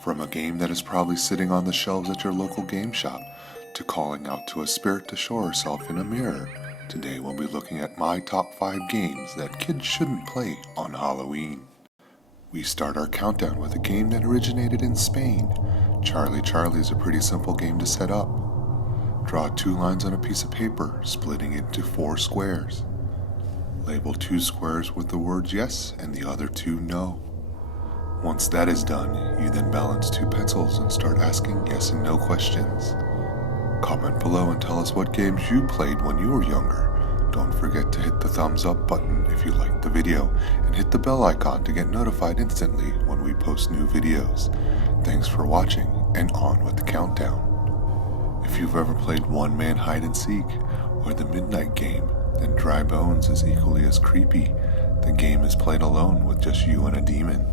From a game that is probably sitting on the shelves at your local game shop, to calling out to a spirit to show herself in a mirror, today we'll be looking at my top 5 games that kids shouldn't play on Halloween. We start our countdown with a game that originated in Spain. Charlie Charlie is a pretty simple game to set up. Draw 2 lines on a piece of paper, splitting it into 4 squares. Label 2 squares with the words yes and the other 2 no. Once that is done, you then balance 2 pencils and start asking yes and no questions. Comment below and tell us what games you played when you were younger. Don't forget to hit the thumbs up button if you liked the video, and hit the bell icon to get notified instantly when we post new videos. Thanks for watching, and on with the countdown. If you've ever played one-man hide and seek, or the midnight game, then Dry Bones is equally as creepy. The game is played alone with just you and a demon.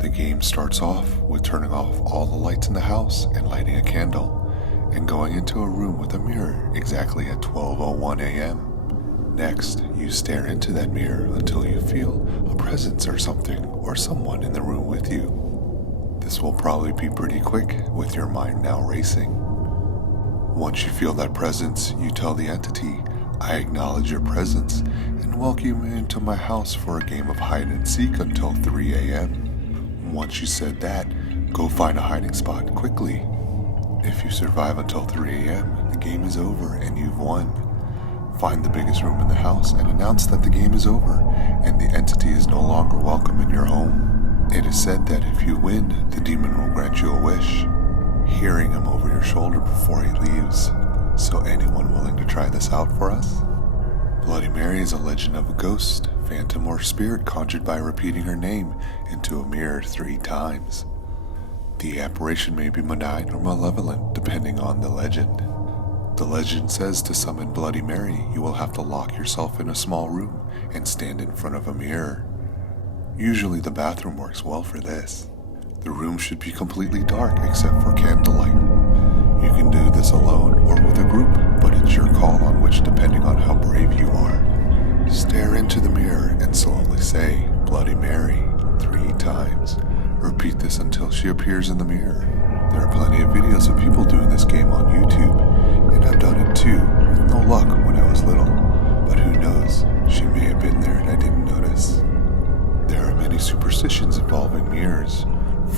The game starts off with turning off all the lights in the house and lighting a candle, and going into a room with a mirror exactly at 12:01 a.m. Next, you stare into that mirror until you feel a presence or something or someone in the room with you. This will probably be pretty quick with your mind now racing. Once you feel that presence, you tell the entity, "I acknowledge your presence and welcome you into my house for a game of hide and seek until 3 a.m. Once you said that, go find a hiding spot quickly. If you survive until 3 a.m., the game is over and you've won. Find the biggest room in the house and announce that the game is over and the entity is no longer welcome in your home. It is said that if you win, the demon will grant you a wish, hearing him over your shoulder before he leaves. So anyone willing to try this out for us? Bloody Mary is a legend of a ghost, phantom, or spirit conjured by repeating her name into a mirror 3 times. The apparition may be benign or malevolent depending on the legend. The legend says to summon Bloody Mary, you will have to lock yourself in a small room and stand in front of a mirror. Usually the bathroom works well for this. The room should be completely dark except for candlelight. You can do this alone or with a group, but it's your call on which depending on how brave you are. Stare into the mirror and slowly say, Bloody Mary, 3 times. Repeat this until she appears in the mirror. There are plenty of videos of people doing this game on YouTube, and I've done it too, with no luck when I was little. But who knows, she may have been there and I didn't notice. There are many superstitions involving mirrors,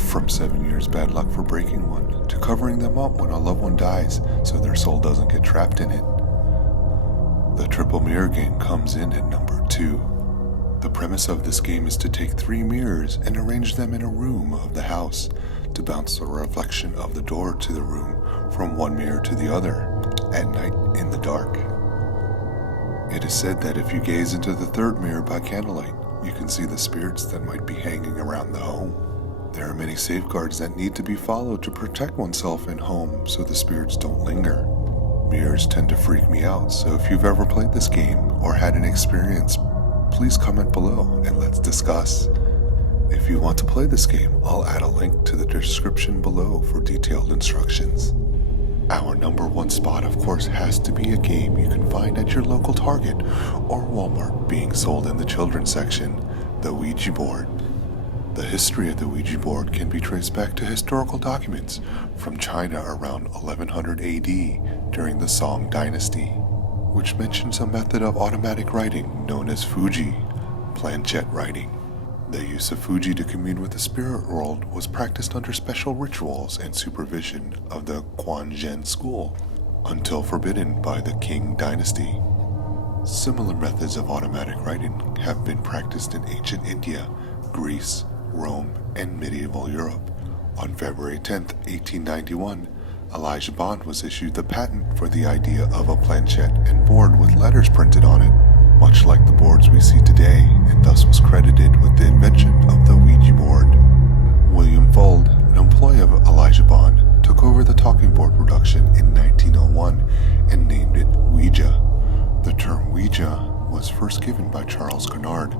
from 7 years bad luck for breaking one, to covering them up when a loved one dies so their soul doesn't get trapped in it. The triple mirror game comes in at number 2. The premise of this game is to take 3 mirrors and arrange them in a room of the house to bounce the reflection of the door to the room from one mirror to the other at night in the dark. It is said that if you gaze into the 3rd mirror by candlelight, you can see the spirits that might be hanging around the home. There are many safeguards that need to be followed to protect oneself in home so the spirits don't linger. Mirrors tend to freak me out, so if you've ever played this game or had an experience, please comment below and let's discuss. If you want to play this game, I'll add a link to the description below for detailed instructions. Our number 1 spot, of course, has to be a game you can find at your local Target or Walmart being sold in the children's section, the Ouija board. The history of the Ouija board can be traced back to historical documents from China around 1100 AD during the Song Dynasty, which mentions a method of automatic writing known as Fuji, planchette writing. The use of Fuji to commune with the spirit world was practiced under special rituals and supervision of the Quanzhen school, until forbidden by the Qing dynasty. Similar methods of automatic writing have been practiced in ancient India, Greece, Rome, and medieval Europe. On February 10, 1891, Elijah Bond was issued the patent for the idea of a planchette and board with letters printed on it, much like the boards we see today, and thus was credited with the invention of the Ouija board. William Fuld, an employee of Elijah Bond, took over the talking board production in 1901 and named it Ouija. The term Ouija was first given by Charles Kennard,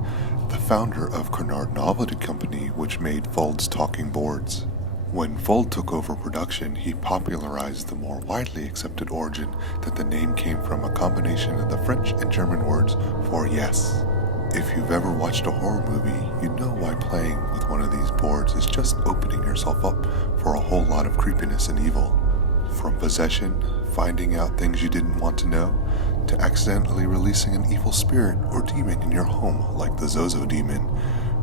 the founder of Kennard Novelty Company, which made Fuld's talking boards. When Fuld took over production, he popularized the more widely accepted origin that the name came from a combination of the French and German words for yes. If you've ever watched a horror movie, you know why playing with one of these boards is just opening yourself up for a whole lot of creepiness and evil. From possession, finding out things you didn't want to know, to accidentally releasing an evil spirit or demon in your home like the Zozo demon,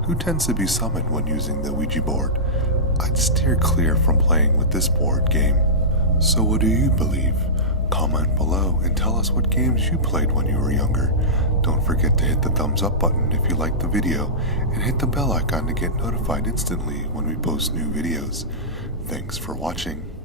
who tends to be summoned when using the Ouija board. I'd steer clear from playing with this board game. So what do you believe? Comment below and tell us what games you played when you were younger. Don't forget to hit the thumbs up button if you liked the video, and hit the bell icon to get notified instantly when we post new videos. Thanks for watching.